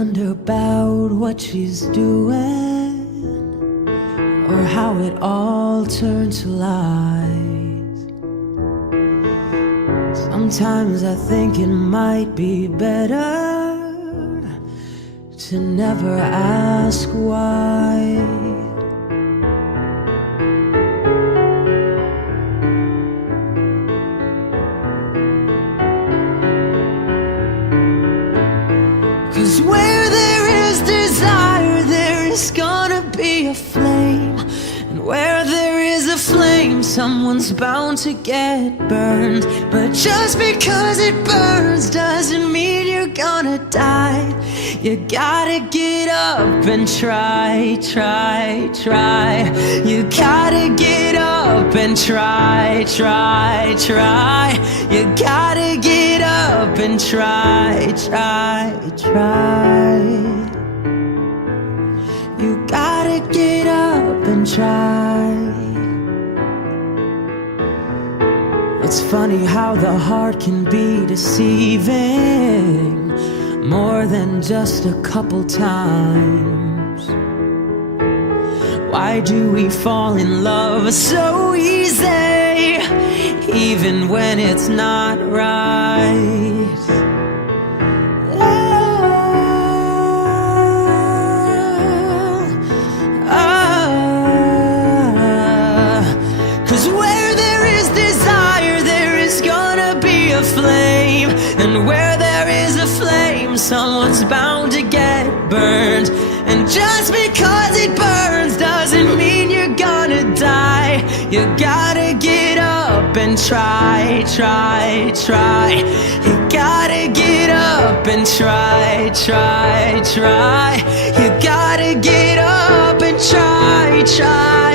wonder about what she's doing, or how it all turned to lies. Sometimes I think it might be better to never ask why. 'Cause where there is desire, there is gonna be a flame. And where there is a flame, someone's bound to get burned. But just because it burns doesn't mean you're gonna die. You gotta get up and try, try, try. You gotta get up and try, try, try. You gotta get up and try, try, try. You gotta get up and try. It's funny how the heart can be deceiving more than just a couple times. Why do we fall in love so easy, even when it's not right? Flame, and where there is a flame, someone's bound to get burned. And just because it burns doesn't mean you're gonna die. You gotta get up and try, try, try. You gotta get up and try, try, try. You gotta get up and try, try.